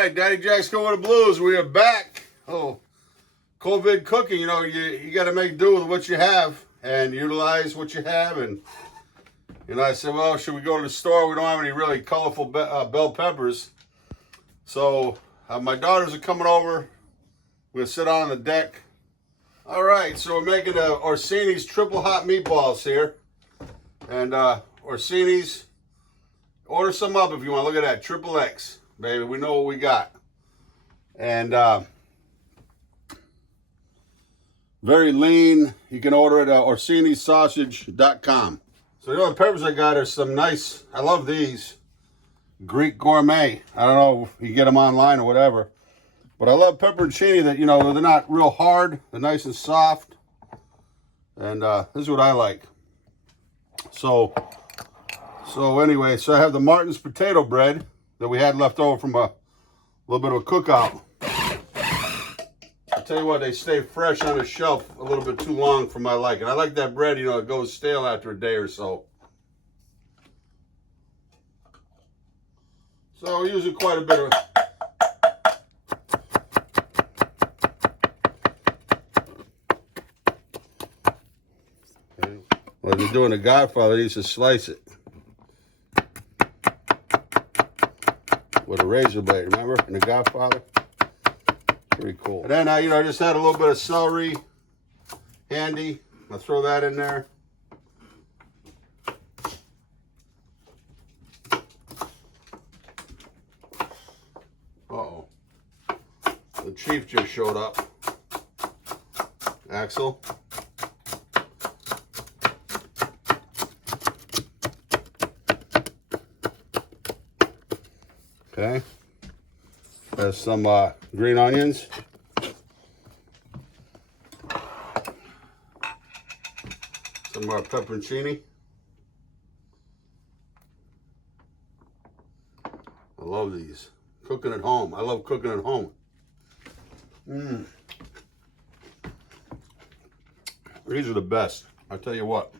right, Daddy Jack's going with the blues. We are back. Oh, COVID cooking, you know, you got to make do with what you have and utilize what you have. And, you know, I said, well, should we go to the store? We don't have any really colorful bell peppers. So my daughters are coming over. We're going to sit on the deck. All right, so we're making Orsini's triple hot meatballs here. And Orsini's, order some up if you want. Look at that, XXX. Baby, we know what we got. And very lean. You can order it at orsinisausage.com. So the other peppers I got are some nice, I love these, Greek gourmet. I don't know if you get them online or whatever. But I love pepperoncini that, you know, they're not real hard. They're nice and soft. And this is what I like. So anyway, so I have the Martin's potato bread that we had left over from a little bit of a cookout. I'll tell you what, they stay fresh on the shelf a little bit too long for my liking. I like that bread, you know, it goes stale after a day or so. So we're using quite a bit of... Okay. Well, they're doing the Godfather, he used to slice it with a razor blade, remember? In the Godfather. Pretty cool. And then, you know, I just had a little bit of celery handy. I'll throw that in there. Uh-oh. The chief just showed up. Axel. Okay. There's some green onions. Some more pepperoncini. I love these. Cooking at home. I love cooking at home. These are the best. I'll tell you what.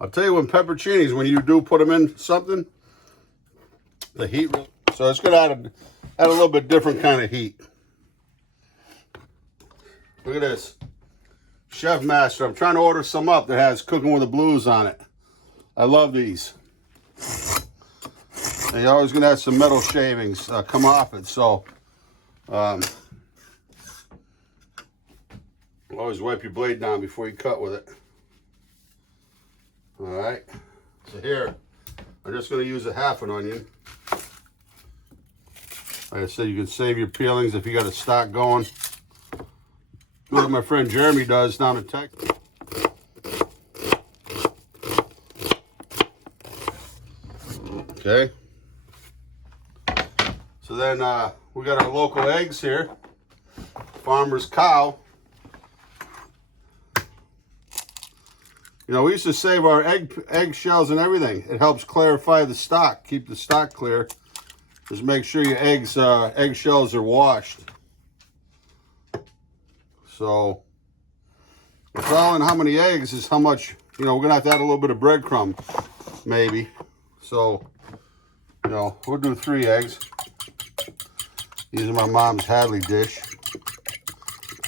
I'll tell you when pepperoncinis, when you do put them in something, the heat, so it's going to add a little bit different kind of heat. Look at this. Chef Master. I'm trying to order some up that has Cooking with the Blues on it. I love these. And you're always going to have some metal shavings come off it, so always wipe your blade down before you cut with it. All right, so here, I'm just going to use a half an onion. Like I said, you can save your peelings if you got a stock going. Like my friend Jeremy does down in Texas. Okay. So then we got our local eggs here. Farmer's Cow. You know, we used to save our egg shells and everything. It helps clarify the stock, keep the stock clear. Just make sure your egg shells are washed. So, it's all in how many eggs is how much, you know, we're going to have to add a little bit of breadcrumb, maybe. So, you know, we'll do 3 eggs. Using my mom's Hadley dish.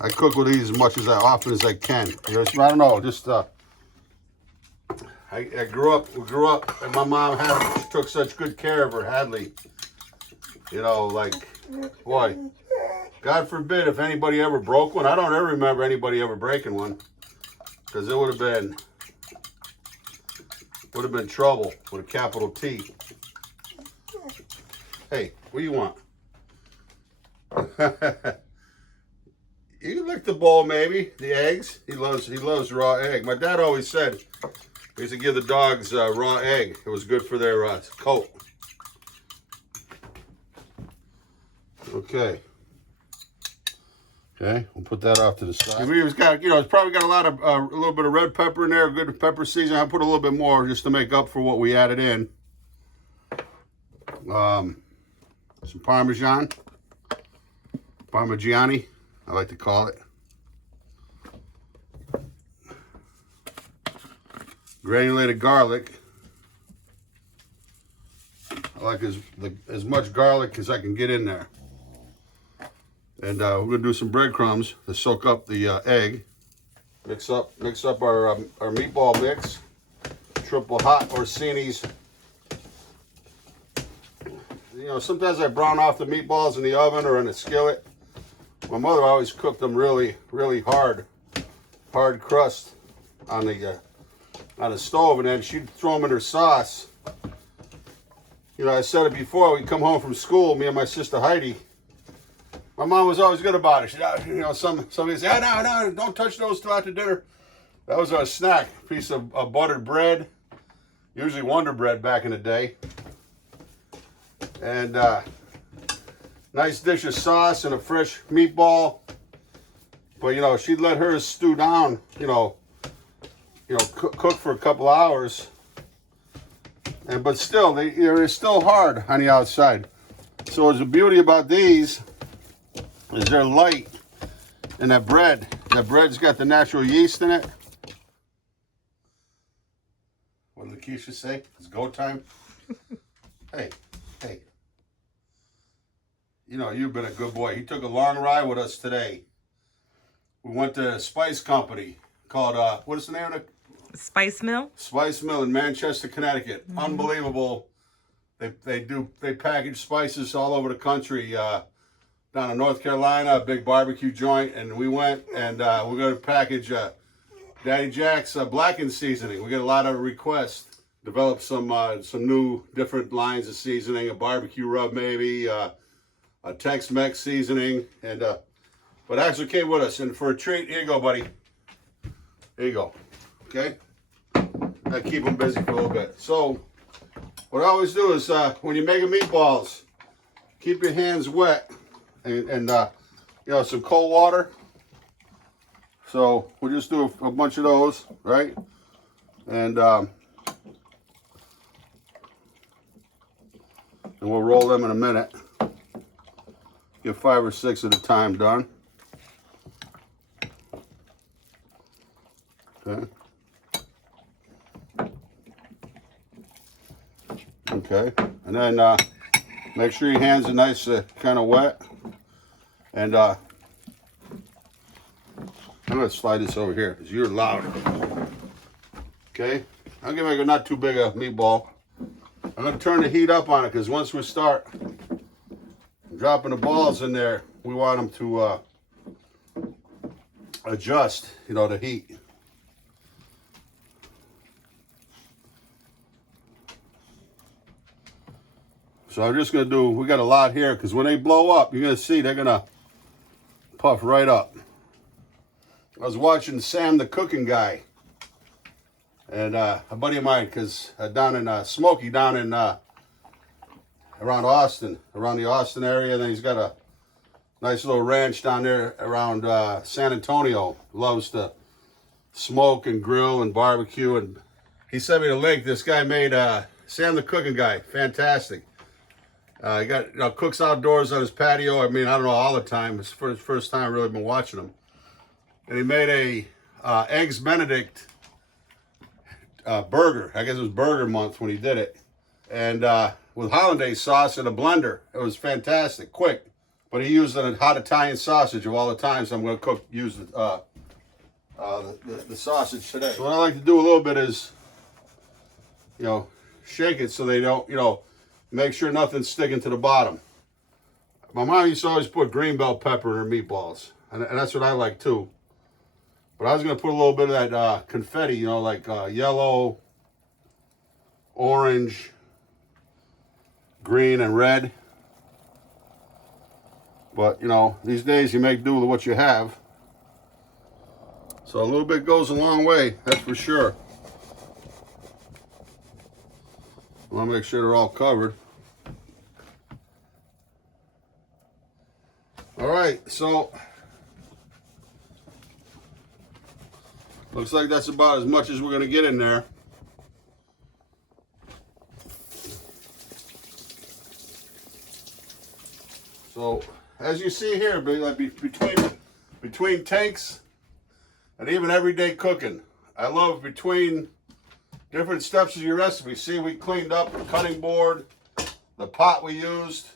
I cook with these as much as often as I can. You know, I don't know, just... we grew up, and my mom took such good care of her Hadley. You know, like, boy, God forbid if anybody ever broke one. I don't ever remember anybody ever breaking one, because it would have been trouble with a capital T. Hey, what do you want? You can lick the bowl, maybe the eggs. He loves raw egg. My dad always said. We used to give the dogs raw egg. It was good for their coat. Okay. Okay, we'll put that off to the side. We've got, you know, it's probably got a little bit of red pepper in there, good pepper seasoning. I'll put a little bit more just to make up for what we added in. Some Parmesan. Parmigiani, I like to call it. Granulated garlic. like as much garlic as I can get in there. And we're gonna do some breadcrumbs to soak up the egg. Mix up our meatball mix. Triple hot Orsini's. You know, sometimes I brown off the meatballs in the oven or in a skillet. My mother always cooked them really, really hard crust on the stove, and then she'd throw them in her sauce. You know, I said it before. We'd come home from school, me and my sister Heidi. My mom was always good about it. She, you know, somebody said, no, don't touch those till after dinner. That was our snack, piece of buttered bread, usually Wonder Bread back in the day. And nice dish of sauce and a fresh meatball. But, you know, she'd let hers stew down, cook for a couple hours. But still, they're still hard on the outside. So there's a beauty about these is they're light. And that bread's got the natural yeast in it. What did Lakeisha say? It's go time. Hey. You know, you've been a good boy. He took a long ride with us today. We went to a spice company called, what is the name of it? Spice Mill? Spice Mill in Manchester, Connecticut. Mm-hmm. Unbelievable. They package spices all over the country. Down in North Carolina, a big barbecue joint. And we went and we're going to package Daddy Jack's blackened seasoning. We get a lot of requests. Develop some new different lines of seasoning, a barbecue rub maybe, a Tex-Mex seasoning, and but actually came with us. And for a treat, here you go, buddy. Here you go. Okay? I keep them busy for a little bit. So, what I always do is when you're making meatballs, keep your hands wet and some cold water. So we'll just do a bunch of those, right? And we'll roll them in a minute. Get 5 or 6 at a time done. Okay. And then make sure your hands are nice, kind of wet. And I'm going to slide this over here because you're loud. Okay. I'll give it not too big a meatball. I'm going to turn the heat up on it because once we start dropping the balls in there, we want them to adjust, the heat. So I'm just going to do, we got a lot here because when they blow up, you're going to see they're going to puff right up. I was watching Sam the Cooking Guy. And a buddy of mine, because down in Smokey, down in around Austin, around the Austin area, and then he's got a nice little ranch down there around San Antonio. Loves to smoke and grill and barbecue. And he sent me the link. This guy made Sam the Cooking Guy, fantastic. He got cooks outdoors on his patio. I mean, I don't know all the time. It's for his first time I've really been watching him. And he made a Eggs Benedict burger. I guess it was burger month when he did it. And with hollandaise sauce in a blender. It was fantastic, quick. But he used a hot Italian sausage of all the times I'm going to use the sausage today. So what I like to do a little bit is, shake it so they don't, make sure nothing's sticking to the bottom. My mom used to always put green bell pepper in her meatballs. And that's what I like too. But I was going to put a little bit of that confetti, like yellow, orange, green, and red. But, these days you make do with what you have. So a little bit goes a long way, that's for sure. I want to make sure they're all covered. All right, so looks like that's about as much as we're going to get in there. So as you see here, between takes and even everyday cooking, I love between different steps of your recipe. See, we cleaned up the cutting board, the pot we used,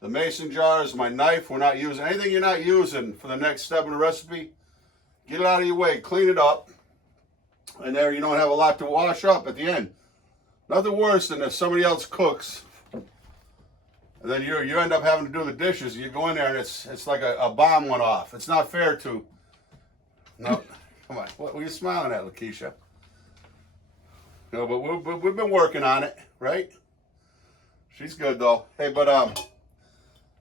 the mason jars, my knife. We're not using anything you're not using for the next step in the recipe. Get it out of your way, clean it up, and there you don't have a lot to wash up at the end. Nothing worse than if somebody else cooks, and then you end up having to do the dishes. You go in there and it's like a bomb went off. It's not fair to. No, come on. What were you smiling at, Lakeisha? No, but we've been working on it, right? She's good though. Hey, but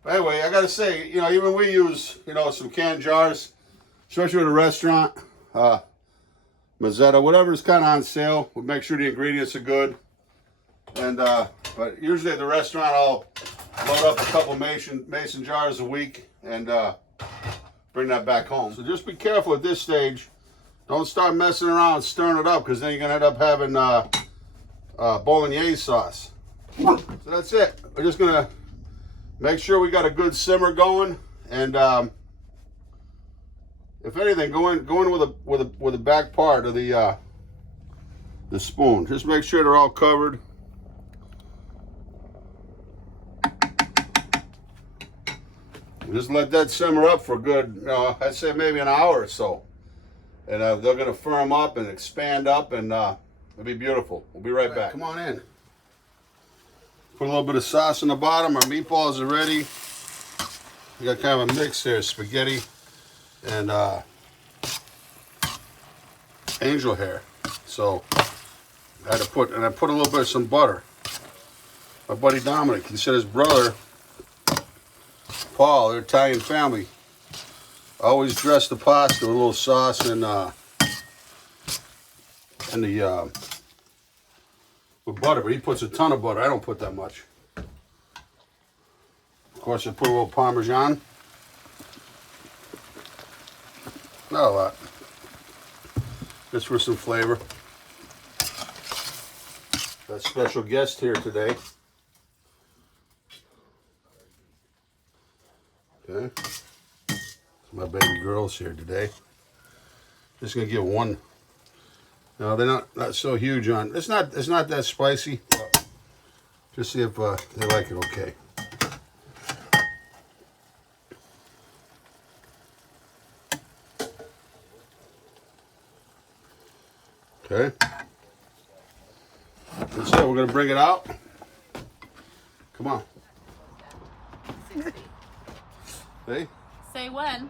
anyway, I gotta say, you know, even we use, you know, some canned jars, especially at a restaurant, Mazzetta, whatever's kind of on sale. We make sure the ingredients are good. And but usually at the restaurant, I'll load up a couple mason jars a week and bring that back home. So just be careful at this stage. Don't start messing around stirring it up, because then you're gonna end up having bolognese sauce. So that's it. We're just gonna make sure we got a good simmer going, and if anything, go in with the back part of the spoon. Just make sure they're all covered. Just let that simmer up for a good, you know, I'd say maybe an hour or so. And they're going to firm up and expand up, and it'll be beautiful. We'll be right back. Come on in. Put a little bit of sauce in the bottom. Our meatballs are ready. We got kind of a mix there, spaghetti and angel hair. So I put a little bit of some butter. My buddy Dominic, he said his brother Paul, they're Italian family, always dress the pasta with a little sauce and with butter, but he puts a ton of butter. I don't put that much. Of course, I put a little Parmesan. Not a lot. Just for some flavor. Got a special guest here today. Okay. My baby girl's here today. Just gonna give one. No, they're not so huge on. It's not that spicy. Just see if they like it. Okay. Okay. That's it. We're gonna bring it out. Come on. 60. Hey. Say when.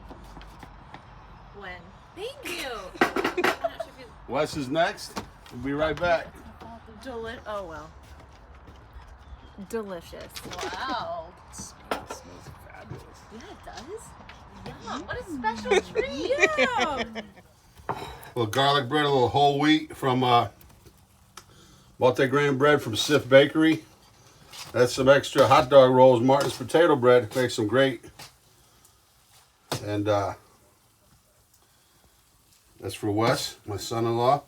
When. Thank you. Wes is next. We'll be right back. Oh well. Delicious. Wow. It smells fabulous. Yeah, it does. Yeah. What a special treat. Yeah. A little garlic bread, a little whole wheat from multi-grain bread from Sif Bakery. That's some extra hot dog rolls. Martin's potato bread makes them great. And that's for Wes, my son-in-law.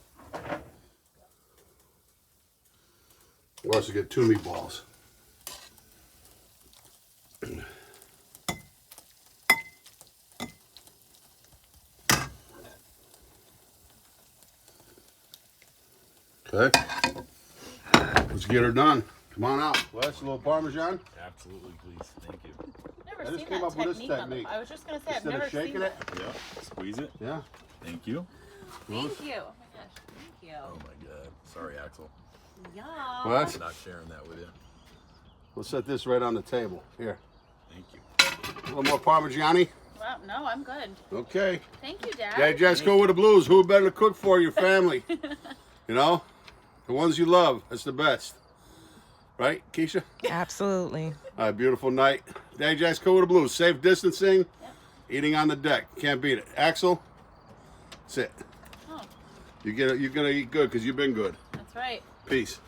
We also get 2 meatballs. Okay. Let's get her done. Come on out. Wes, a little Parmesan? Absolutely, please. Thank you. Never I just seen came that up with this technique on technique. I was just gonna say Instead I've never of shaking seen it. that. Yeah. Squeeze it. Yeah. Thank you. Thank you. Oh my gosh. Thank you. Oh my God. Sorry, Axel. Yeah. What? Not sharing that with you. We'll set this right on the table. Here. Thank you. A little more Parmigiani. Well, no, I'm good. Okay. Thank you, Dad. Yeah, just go with the blues. Who better to cook for your family? You know? The ones you love. That's the best. Right, Keisha? Absolutely. All right, beautiful night. Daddy Jack's cool with the blues. Safe distancing. Yep. Eating on the deck. Can't beat it. Axel, that's it. Oh, You're gonna eat good because you've been good. that's right. Peace.